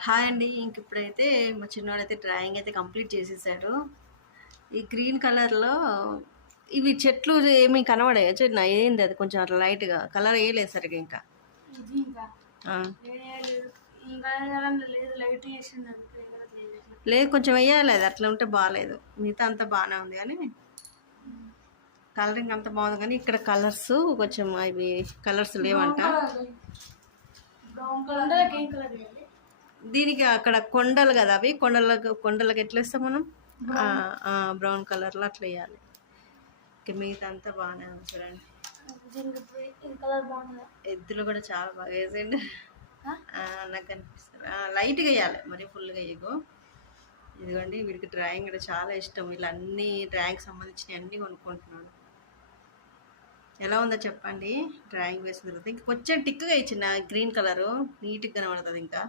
Hi అండి. ఇంక ఇప్పుడైతే మా చిన్నోడైతే డ్రాయింగ్ అయితే కంప్లీట్ చేసేసాడు. ఈ గ్రీన్ కలర్‌లో ఇవి చెట్లు ఏమి కనబడాయా చిన్న? ఏంది అది కొంచెం అట్లా లైట్‌గా కలర్ ఏయలేదు సరిగ్గా ఇంకా. ఇది ఇంకా ఆ! లేదు ఇంకా లేదు లైట్ చేసింది అంతే లేదు కొంచెం వేయాలి అది అట్లా ఉంటే బాగాలేదు. మిగతా అంతా బాగానే ఉంది కానీ కలరింగ్ అంతా బాగుంది కానీ ఇక్కడ కలర్స్ కొంచెం అవి కలర్స్ లేవంట. బ్రౌన్ కలర్ ఏం కలర్ వేయాలి దీనికి అక్కడ కొండలు కదా అవి కొండలకు ఎట్లా వేస్తాం మనం బ్రౌన్ కలర్లో అట్లా వేయాలి. మిగతా అంతా బాగానే ఉంది చూడండి. దీనికి ఈ కలర్ బాగుంది. ఎద్దులు కూడా చాలా బాగా వేసిండు. నాకు కనిపిస్తారు లైట్గా వేయాలి మరి ఫుల్గా వేయకు. ఇదిగోండి వీడికి డ్రాయింగ్ కూడా చాలా ఇష్టం. ఇలా అన్ని డ్రాయింగ్ సంబంధించినవి అన్నీ కొనుక్కుంటున్నాడు. ఎలా ఉందో చెప్పండి డ్రాయింగ్ వేసిన తర్వాత. ఇంకా కొంచెం టిక్గా ఇచ్చిన గ్రీన్ కలరు నీట్గా కనబడుతుంది ఇంకా.